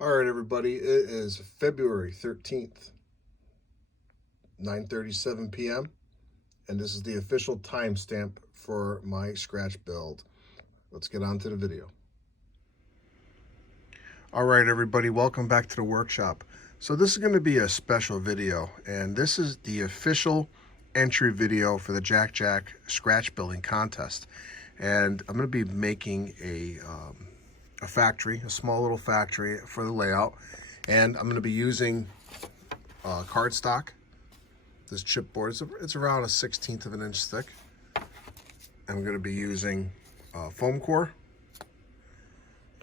All right, everybody, it is February 13th, 9:37 p.m., and this is the official timestamp for my scratch build. Let's get on to the video. All right, everybody, welcome back to the workshop. So this is going to be a special video, and this is the official entry video for the Jack Jack scratch building contest. And I'm going to be making a factory, a small little factory for the layout, and I'm going to be using cardstock. This chipboard, it's around a 1/16 of an inch thick. I'm going to be using foam core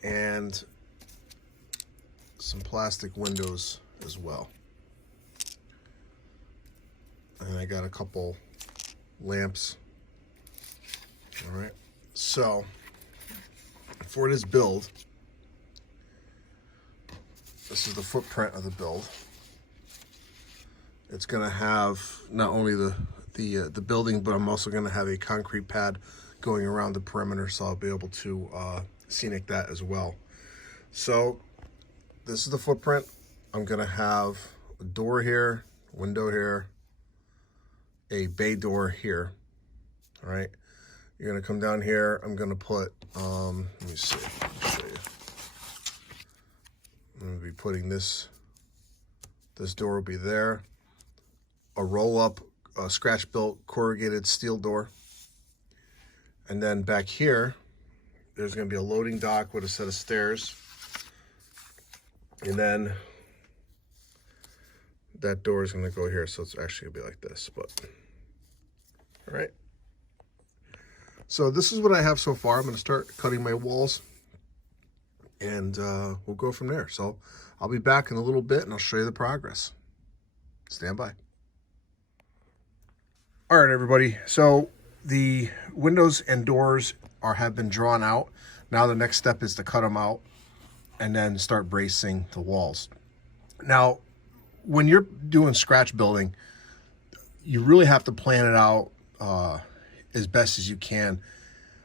and some plastic windows as well. And I got a couple lamps. All right, so for this build, this is the footprint of the build. It's going to have not only the building, but I'm also going to have a concrete pad going around the perimeter, so I'll be able to scenic that as well. So this is the footprint. I'm going to have a door here, window here, a bay door here. All right. You're going to come down here. I'm going to put, let me see. Let me show you. I'm going to be putting this door will be there. A roll-up, scratch-built corrugated steel door. And then back here, there's going to be a loading dock with a set of stairs. And then that door is going to go here, so it's actually going to be like this. But all right. So this is what I have so far. I'm going to start cutting my walls, and we'll go from there. So I'll be back in a little bit, and I'll show you the progress. Stand by. All right, everybody. So the windows and doors have been drawn out. Now the next step is to cut them out and then start bracing the walls. Now, when you're doing scratch building, you really have to plan it out as best as you can.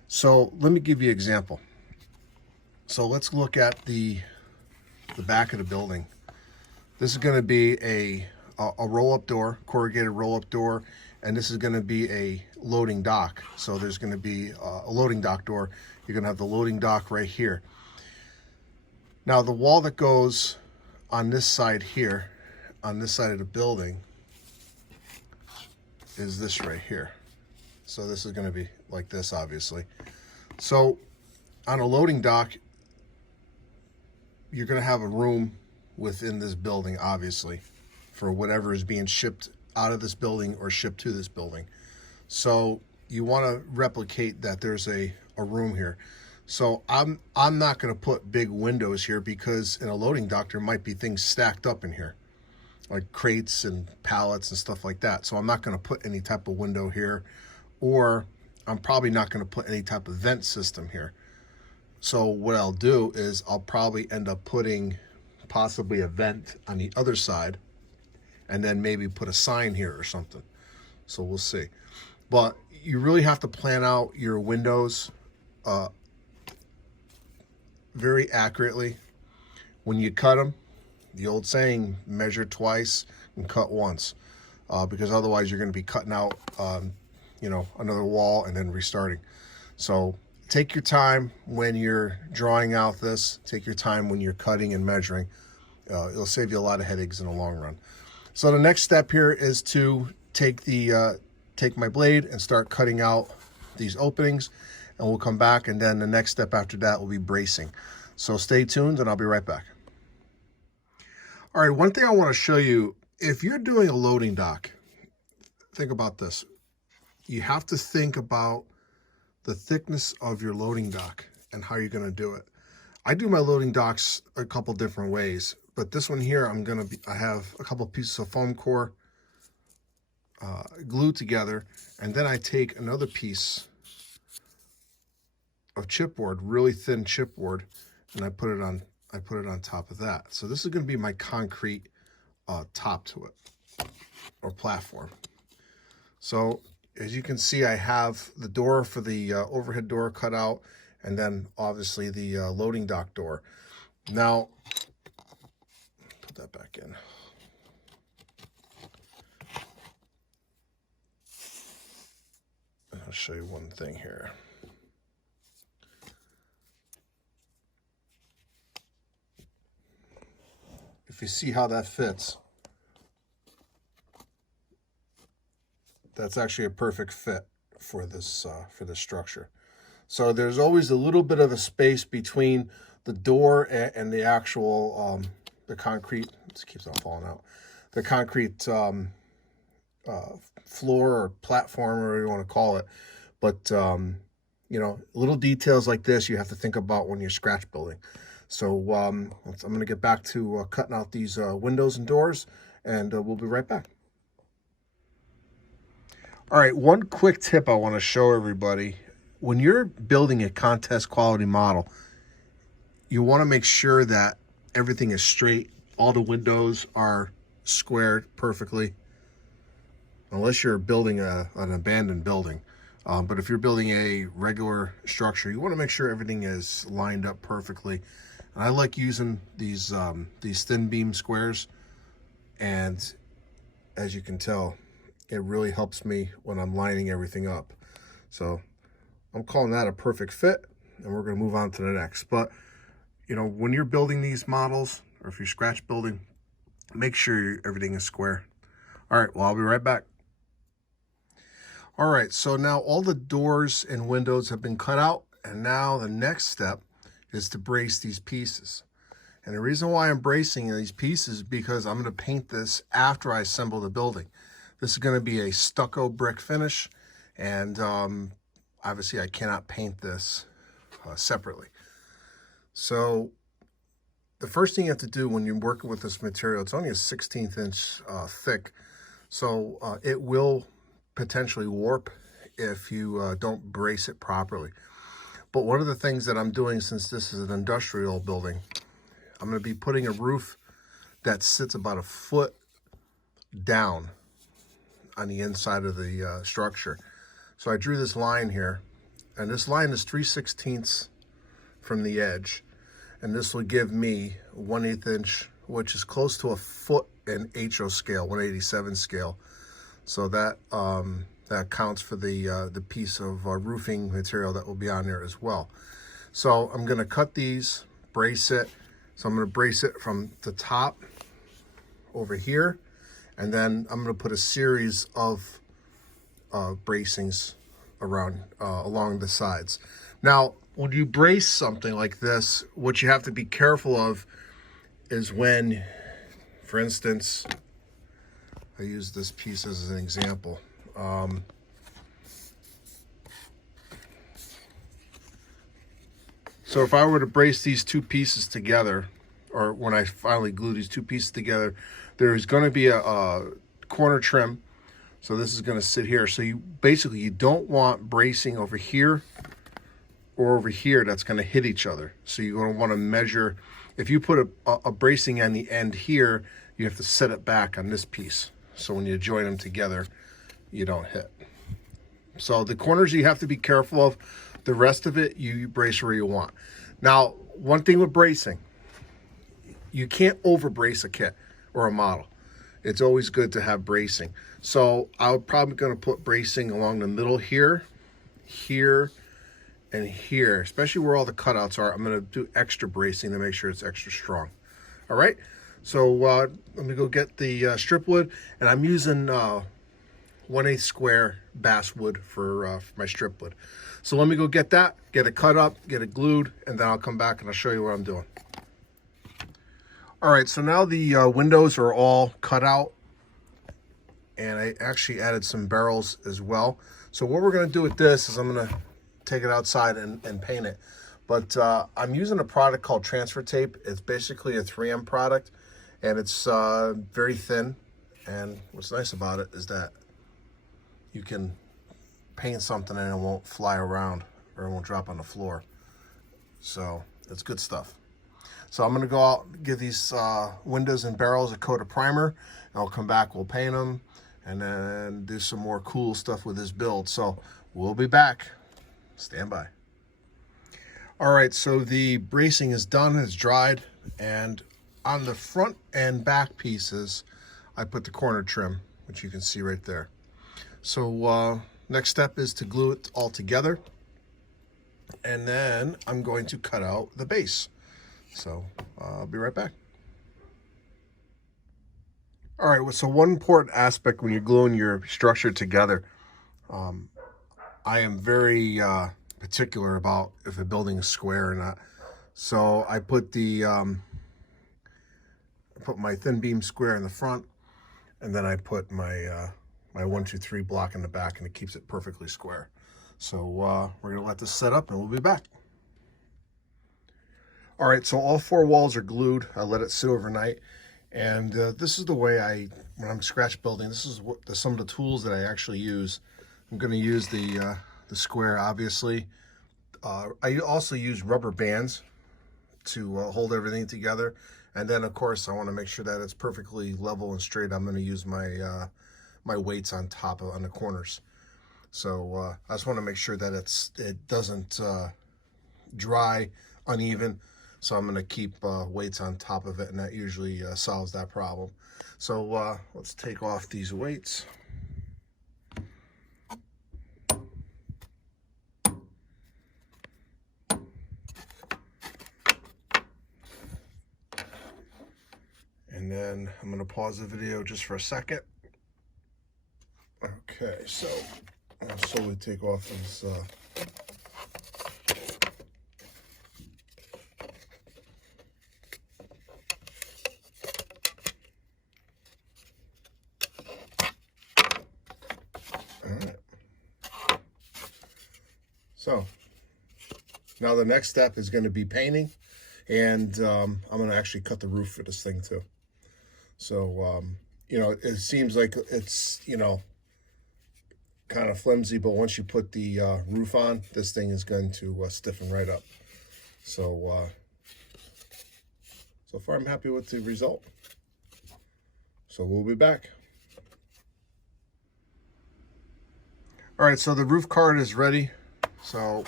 So let me give you an example. So let's look at the back of the building. This is going to be a roll-up door, corrugated roll-up door, and this is going to be a loading dock. So there's going to be a loading dock door. You're going to have the loading dock right here. Now the wall that goes on this side here, on this side of the building, is this right here. So this is going to be like this, obviously. So on a loading dock, you're going to have a room within this building, obviously, for whatever is being shipped out of this building or shipped to this building. So you want to replicate that there's a room here. So I'm not going to put big windows here, because in a loading dock there might be things stacked up in here, like crates and pallets and stuff like that. So I'm not going to put any type of window here, or I'm probably not going to put any type of vent system here. So what I'll do is I'll probably end up putting possibly a vent on the other side, and then maybe put a sign here or something. So we'll see. But you really have to plan out your windows very accurately. When you cut them, the old saying, measure twice and cut once, because otherwise you're going to be cutting out another wall and then restarting. So take your time when you're drawing out this. Take your time when you're cutting and measuring. It'll save you a lot of headaches in the long run. So the next step here is to take my blade and start cutting out these openings, and we'll come back, and then the next step after that will be bracing. So stay tuned, and I'll be right back. All right, one thing I want to show you, if you're doing a loading dock, think about this. You have to think about the thickness of your loading dock and how you're going to do it. I do my loading docks a couple different ways, but this one here, I have a couple pieces of foam core glued together, and then I take another piece of chipboard, really thin chipboard, and I put it on top of that. So this is going to be my concrete top to it, or platform. So as you can see, I have the door for the overhead door cut out, and then obviously the loading dock door. Now, put that back in. I'll show you one thing here. If you see how that fits, that's actually a perfect fit for this structure. So there's always a little bit of a space between the door and the actual the concrete. This keeps on falling out. The concrete floor or platform, or whatever you want to call it. But you know, little details like this you have to think about when you're scratch building. So I'm going to get back to cutting out these windows and doors, and we'll be right back. All right, one quick tip I want to show everybody. When you're building a contest quality model, you want to make sure that everything is straight. All the windows are squared perfectly, unless you're building an abandoned building. But if you're building a regular structure, you want to make sure everything is lined up perfectly. And I like using these thin beam squares, and as you can tell, it really helps me when I'm lining everything up. So I'm calling that a perfect fit, and we're going to move on to the next. But you know, when you're building these models, or if you're scratch building, make sure everything is square. All right, well, I'll be right back. All right, so now all the doors and windows have been cut out, and now the next step is to brace these pieces. And the reason why I'm bracing these pieces is because I'm going to paint this after I assemble the building. This is going to be a stucco brick finish, and obviously I cannot paint this separately. So the first thing you have to do when you're working with this material, it's only a 1/16 inch thick, so it will potentially warp if you don't brace it properly. But one of the things that I'm doing, since this is an industrial building, I'm going to be putting a roof that sits about a foot down on the inside of the structure. So I drew this line here, and this line is 3/16 from the edge, and this will give me 1/8 inch, which is close to a foot in HO scale, 187 scale. So that that counts for the piece of roofing material that will be on there as well. So I'm going to cut these, brace it. So I'm going to brace it from the top over here, and then I'm going to put a series of bracings around along the sides. Now, when you brace something like this, what you have to be careful of is when, for instance, I use this piece as an example. So if I were to brace these two pieces together, or when I finally glue these two pieces together, there's going to be a corner trim. So this is going to sit here. So you don't want bracing over here or over here that's going to hit each other. So you're going to want to measure. If you put a bracing on the end here, you have to set it back on this piece. So when you join them together, you don't hit. So the corners you have to be careful of. The rest of it, you brace where you want. Now, one thing with bracing, you can't over brace a kit or a model. It's always good to have bracing. So I'm probably going to put bracing along the middle here, here, and here, especially where all the cutouts are. I'm going to do extra bracing to make sure it's extra strong. All right, so let me go get the strip wood, and I'm using 1/8 square basswood for my strip wood. So let me go get that, get it cut up, get it glued, and then I'll come back and I'll show you what I'm doing. All right, so now the windows are all cut out, and I actually added some barrels as well. So what we're going to do with this is I'm going to take it outside and paint it. But I'm using a product called transfer tape. It's basically a 3M product, and it's very thin. And what's nice about it is that you can paint something and it won't fly around or it won't drop on the floor. So it's good stuff. So I'm going to go out and give these windows and barrels a coat of primer, and I'll come back, we'll paint them, and then do some more cool stuff with this build. So we'll be back. Stand by. All right, so the bracing is done, it's dried, and on the front and back pieces, I put the corner trim, which you can see right there. So next step is to glue it all together, and then I'm going to cut out the base. So I'll be right back. All right, so one important aspect when you're gluing your structure together, I am very particular about if a building is square or not. So I put my thin beam square in the front, and then I put my my 1, 2, 3 block in the back, and it keeps it perfectly square. So we're gonna let this set up, and we'll be back. All right, so all 4 walls are glued. I let it sit overnight, and this is the way when I'm scratch building, this is some of the tools that I actually use. I'm gonna use the square, obviously. I also use rubber bands to hold everything together. And then, of course, I want to make sure that it's perfectly level and straight. I'm going to use my my weights on top on the corners. So I just want to make sure that it doesn't dry uneven. So I'm going to keep weights on top of it, and that usually solves that problem. So let's take off these weights. And then I'm going to pause the video just for a second. Okay, so I'll slowly take off this. All right. So now the next step is going to be painting, and I'm going to actually cut the roof for this thing too. So, you know, it seems like it's, you know, kind of flimsy, but once you put the roof on, this thing is going to stiffen right up. So, so far I'm happy with the result. So we'll be back. All right, so the roof card is ready. So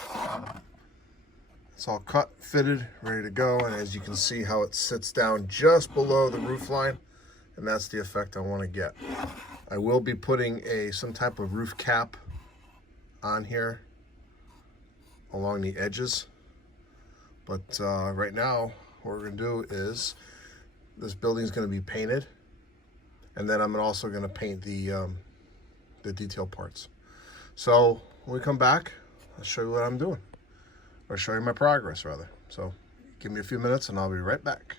it's all cut, fitted, ready to go. And as you can see how it sits down just below the roof line. And that's the effect I want to get. I will be putting some type of roof cap on here along the edges. But right now, what we're going to do is this building is going to be painted. And then I'm also going to paint the detail parts. So when we come back, I'll show you what I'm doing. Or show you my progress, rather. So give me a few minutes and I'll be right back.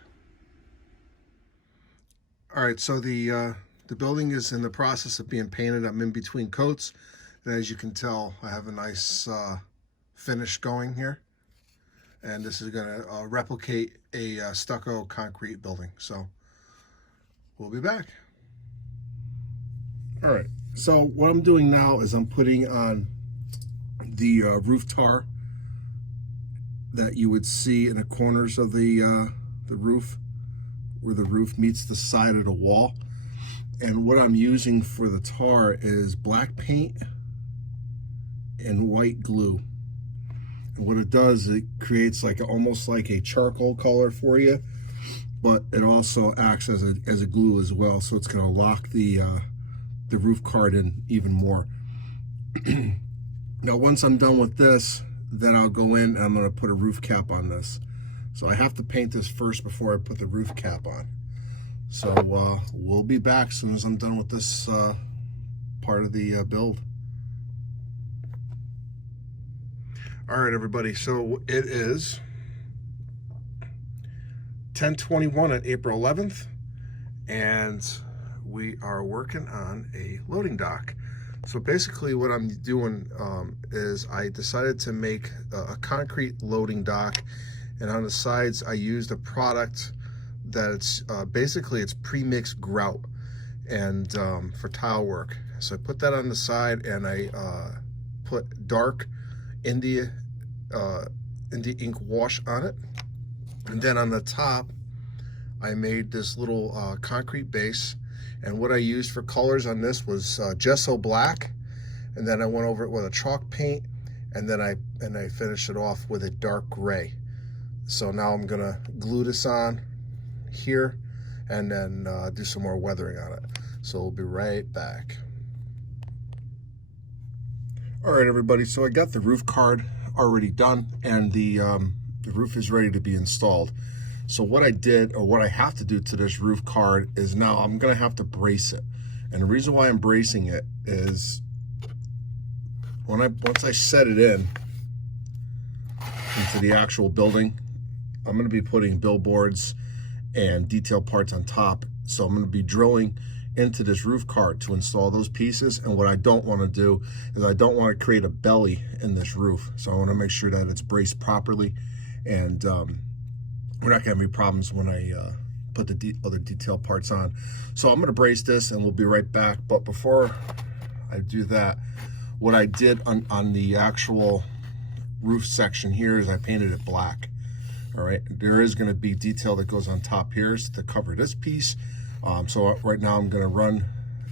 All right, so the building is in the process of being painted. I'm in between coats, and as you can tell, I have a nice finish going here. And this is going to replicate a stucco concrete building. So we'll be back. All right, so what I'm doing now is I'm putting on the roof tar that you would see in the corners of the roof, where the roof meets the side of the wall. And what I'm using for the tar is black paint and white glue. And what it does, it creates like almost like a charcoal color for you, but it also acts as a glue as well. So it's going to lock the roof card in even more. Now, once I'm done with this, then I'll go in and I'm going to put a roof cap on this. So I have to paint this first before I put the roof cap on. So we'll be back as soon as I'm done with this part of the build. All right, everybody. So it is 10/21 on April 11th, and we are working on a loading dock. So basically what I'm doing is I decided to make a concrete loading dock. And on the sides, I used a product that it's basically it's pre-mixed grout and for tile work. So I put that on the side, and I put dark India ink wash on it. And then on the top, I made this little concrete base. And what I used for colors on this was gesso black, and then I went over it with a chalk paint, and then I finished it off with a dark gray. So now I'm gonna glue this on here and then do some more weathering on it. So we'll be right back. All right, everybody, so I got the roof card already done, and the roof is ready to be installed. So what I did, or what I have to do to this roof card, is now I'm gonna have to brace it. And the reason why I'm bracing it is once I set it into the actual building, I'm gonna be putting billboards and detail parts on top. So I'm gonna be drilling into this roof card to install those pieces. And what I don't want to do is I don't want to create a belly in this roof. So I want to make sure that it's braced properly, and we're not gonna have any problems when I put the other detail parts on. So I'm gonna brace this and we'll be right back. But before I do that, what I did on the actual roof section here is I painted it black. All right, there is gonna be detail that goes on top here to cover this piece. So right now I'm gonna run,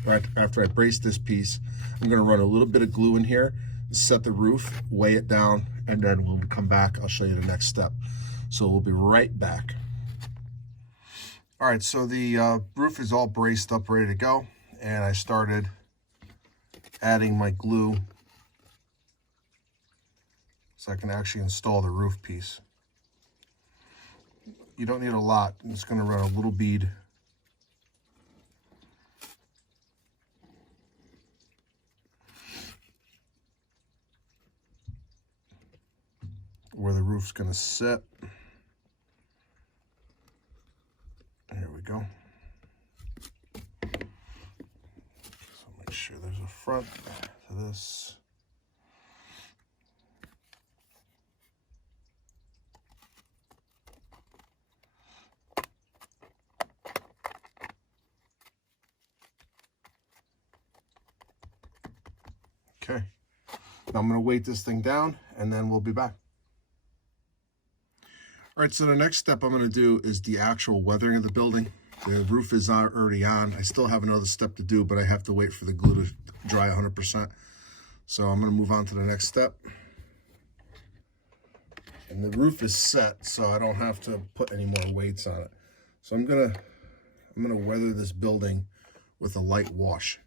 right after I brace this piece, I'm gonna run a little bit of glue in here, set the roof, weigh it down, and then when we come back, I'll show you the next step. So we'll be right back. All right, so the roof is all braced up, ready to go. And I started adding my glue so I can actually install the roof piece. You don't need a lot. I'm just gonna run a little bead where the roof's gonna sit. Here we go. So make sure there's a front to this. Okay. Now I'm gonna weight this thing down and then we'll be back. All right, so the next step I'm going to do is the actual weathering of the building. The roof is already on. I still have another step to do, but I have to wait for the glue to dry 100%. So I'm going to move on to the next step. And the roof is set, so I don't have to put any more weights on it. So I'm gonna weather this building with a light wash.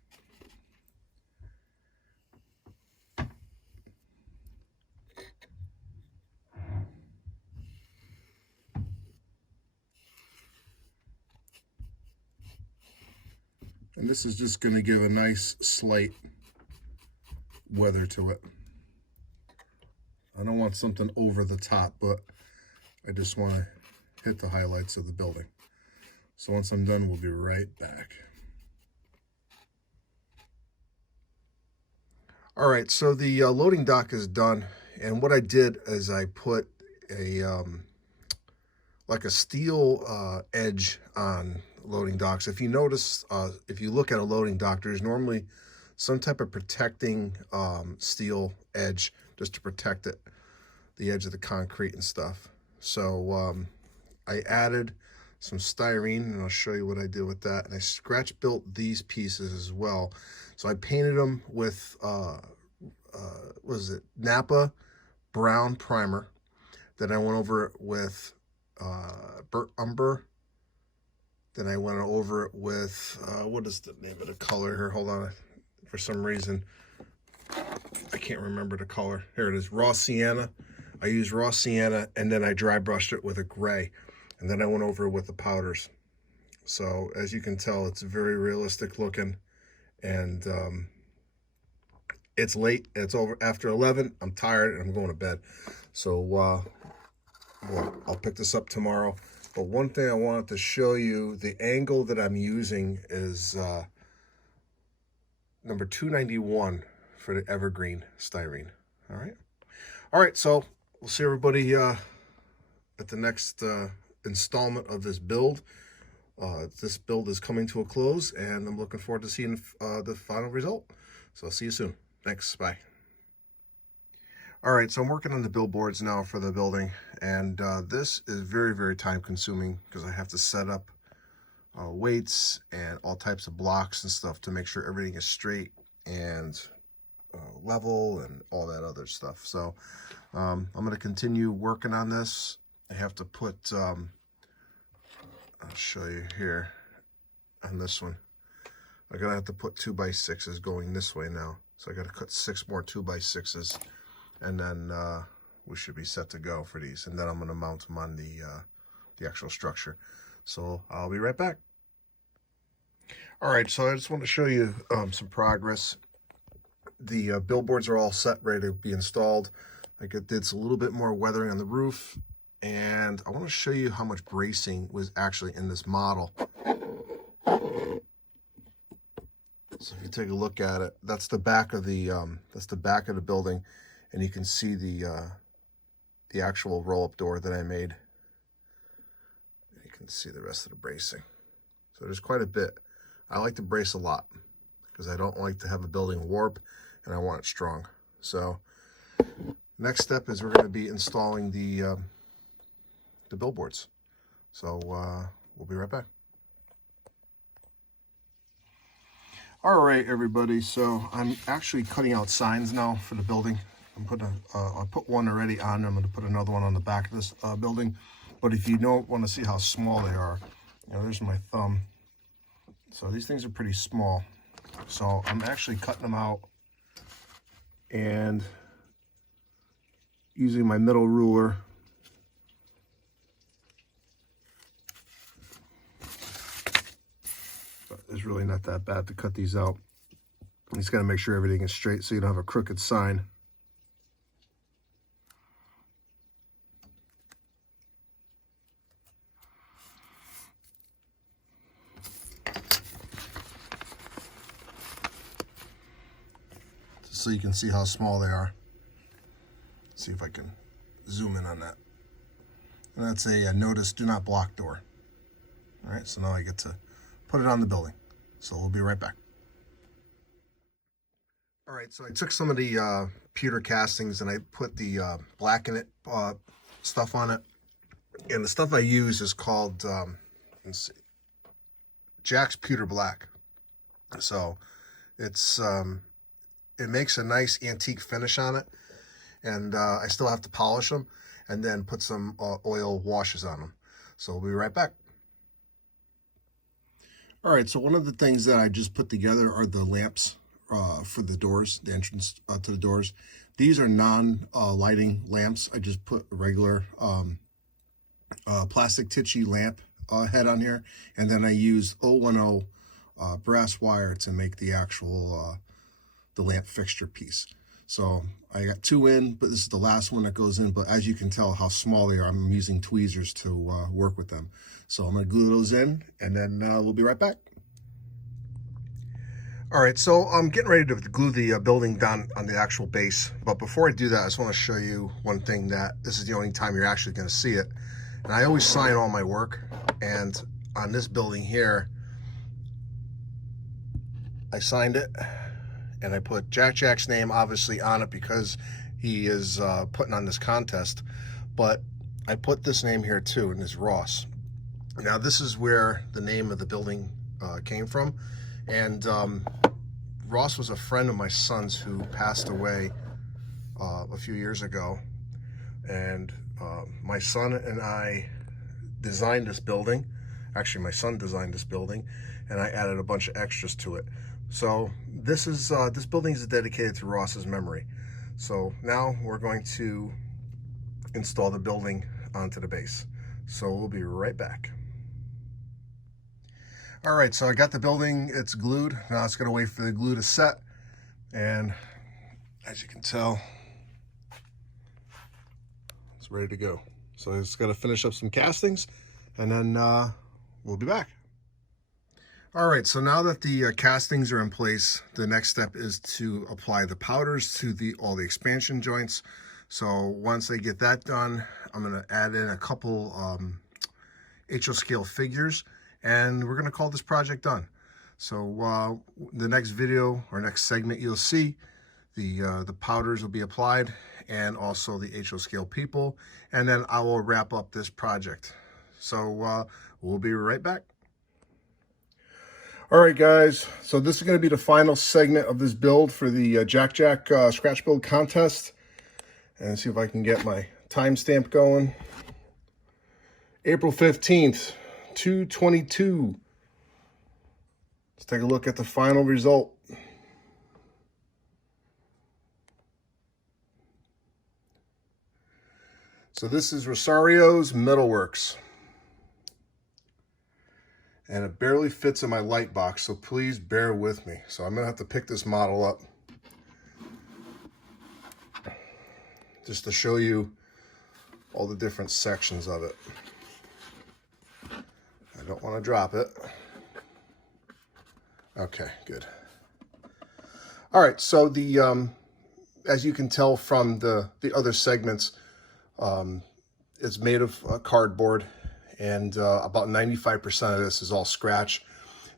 And this is just going to give a nice slight weather to it. I don't want something over the top, but I just want to hit the highlights of the building. So once I'm done, we'll be right back. All right, so the loading dock is done. And what I did is I put a like a steel edge on loading docks. If you notice, if you look at a loading dock, there's normally some type of protecting steel edge just to protect it, the edge of the concrete and stuff. So I added some styrene, and I'll show you what I did with that. And I scratch built these pieces as well. So I painted them with what is it, Napa brown primer. Then I went over it with burnt umber. Then I went over it with, what is the name of the color here? Hold on. For some reason, I can't remember the color. Here it is, raw sienna. I used raw sienna, and then I dry brushed it with a gray. And then I went over it with the powders. So as you can tell, it's very realistic looking. And it's late. It's over after 11. I'm tired and I'm going to bed. So well, I'll pick this up tomorrow. But one thing I wanted to show you, the angle that I'm using is number 291 for the evergreen styrene. All right, so we'll see everybody at the next installment of this build. This build is coming to a close, and I'm looking forward to seeing the final result. So I'll see you soon. Thanks, bye. All right, so I'm working on the billboards now for the building, and this is very, very time consuming because I have to set up weights and all types of blocks and stuff to make sure everything is straight and level and all that other stuff. So I'm going to continue working on this. I have to put show you here on this one. I'm gonna have to put 2x6s going this way now. So I gotta cut 6 more 2x6s, and then we should be set to go for these. And then I'm gonna mount them on the actual structure. So I'll be right back. All right, so I just want to show you some progress. The billboards are all set, ready to be installed. I did a little bit more weathering on the roof, and I want to show you how much bracing was actually in this model. So if you take a look at it, that's the back of the building, and you can see the actual roll-up door that I made. You can see the rest of the bracing. So there's quite a bit. I like to brace a lot because I don't like to have a building warp, and I want it strong. So next step is we're going to be installing the billboards. So we'll be right back. All right, everybody. So I'm actually cutting out signs now for the building. I put one already on. I'm going to put another one on the back of this building. But if you don't want to see how small they are, there's my thumb. So these things are pretty small. So I'm actually cutting them out and using my middle ruler. But it's really not that bad to cut these out. You just got to make sure everything is straight so you don't have a crooked sign. So you can see how small they are. Let's see if I can zoom in on that. And that's a notice do not block door. All right, so now I get to put it on the building. So we'll be right back. All right, so I took some of the pewter castings and I put the black in it stuff on it. And the stuff I use is called, let's see, Jack's Pewter Black. So it's it makes a nice antique finish on it, and I still have to polish them and then put some oil washes on them. So we'll be right back. All right, so one of the things that I just put together are the lamps for the doors, the entrance to the doors. These are non-lighting lamps. I just put a regular plastic titchy lamp head on here, and then I used 010 brass wire to make the actual the lamp fixture piece. So I got 2 in, but this is the last one that goes in. But as you can tell how small they are, I'm using tweezers to work with them. So I'm going to glue those in, and then we'll be right back. All right, so I'm getting ready to glue the building down on the actual base. But before I do that, I just want to show you one thing that this is the only time you're actually going to see it. And I always sign all my work. And on this building here, I signed it. And I put Jack's name obviously on it because he is putting on this contest. But I put this name here too, and it's Ross. Now this is where the name of the building came from. And Ross was a friend of my son's who passed away a few years ago. And my son and I designed this building. Actually, my son designed this building, and I added a bunch of extras to it. So this building is dedicated to Ross's memory. So now we're going to install the building onto the base. So we'll be right back. All right, so I got the building, it's glued. Now it's gonna wait for the glue to set. And as you can tell, it's ready to go. So I just gotta finish up some castings, and then we'll be back. All right, so now that the castings are in place, the next step is to apply the powders to all the expansion joints. So once I get that done, I'm gonna add in a couple HO scale figures, and we're gonna call this project done. So the next video or next segment you'll see, the powders will be applied and also the HO scale people, and then I will wrap up this project. So we'll be right back. All right, guys, so this is going to be the final segment of this build for the Jack scratch build contest. And see if I can get my timestamp going. April 15th, 222. Let's take a look at the final result. So this is Rosario's Metalworks. And it barely fits in my light box, so please bear with me. So I'm gonna have to pick this model up just to show you all the different sections of it. I don't want to drop it. Okay, good. All right, so the as you can tell from the other segments, it's made of cardboard, and about 95% of this is all scratch.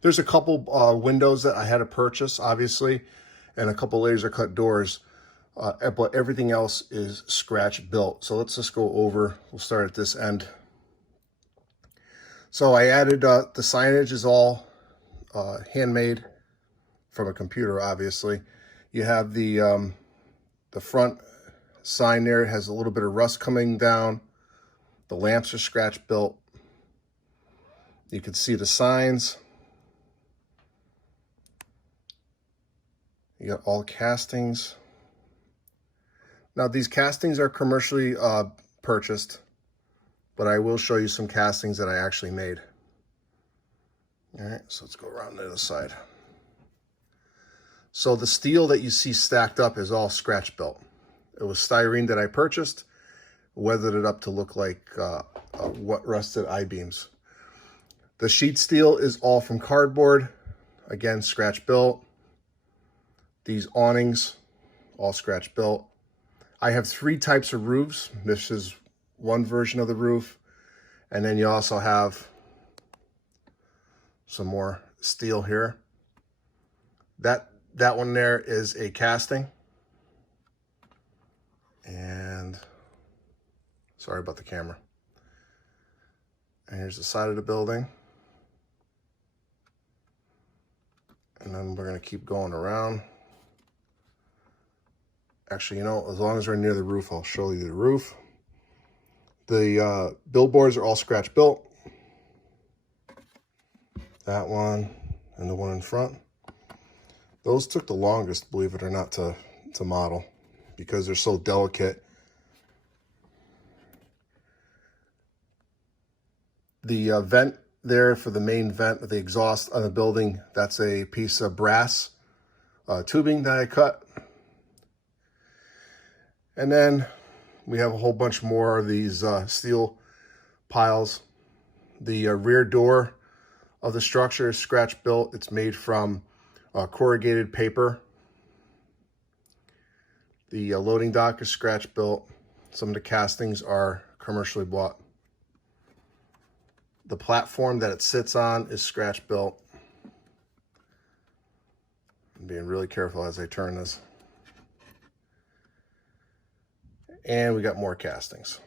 There's a couple windows that I had to purchase, obviously, and a couple laser cut doors, but everything else is scratch built. So let's just go over. We'll start at this end. So I added the signage is all handmade from a computer, obviously. You have the front sign there. It has a little bit of rust coming down. The lamps are scratch built. You can see the signs. You got all castings. Now these castings are commercially purchased, but I will show you some castings that I actually made. All right, so let's go around the other side. So the steel that you see stacked up is all scratch built. It was styrene that I purchased, weathered it up to look like what rusted I-beams. The sheet steel is all from cardboard, again, scratch built. These awnings, all scratch built. I have 3 types of roofs. This is one version of the roof. And then you also have some more steel here. That one there is a casting. And sorry about the camera. And here's the side of the building. And then we're going to keep going around. Actually, you know, as long as we're near the roof, I'll show you the roof. The billboards are all scratch built. That one and the one in front. Those took the longest, believe it or not, to model because they're so delicate. The vent there for the main vent of the exhaust on the building, that's a piece of brass tubing that I cut. And then we have a whole bunch more of these steel piles. The rear door of the structure is scratch built. It's made from corrugated paper. The loading dock is scratch built. Some of the castings are commercially bought. The platform that it sits on is scratch built. I'm being really careful as I turn this. And we got more castings.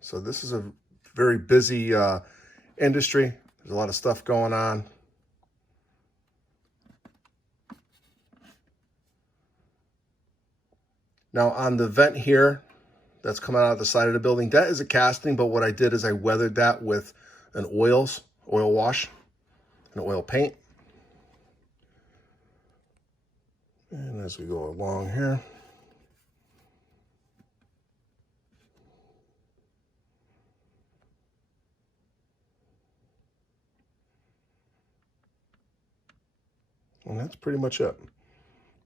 So this is a very busy industry. There's a lot of stuff going on. Now on the vent here, that's coming out of the side of the building, that is a casting, but what I did is I weathered that with an oil wash, and oil paint. And as we go along here, and that's pretty much it.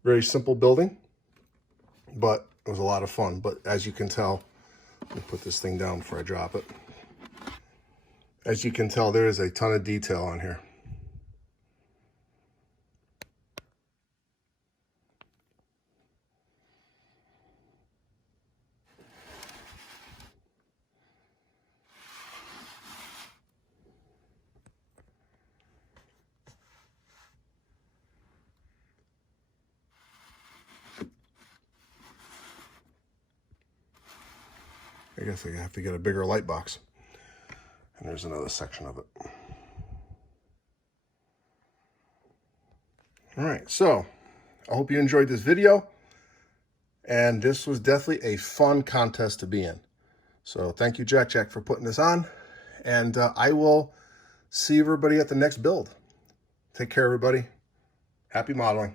Very simple building, but it was a lot of fun. But as you can tell, let me put this thing down before I drop it. As you can tell, there is a ton of detail on here. I guess I have to get a bigger light box. And there's another section of it. All right, so I hope you enjoyed this video. And this was definitely a fun contest to be in. So thank you, Jack, for putting this on. And I will see everybody at the next build. Take care, everybody. Happy modeling.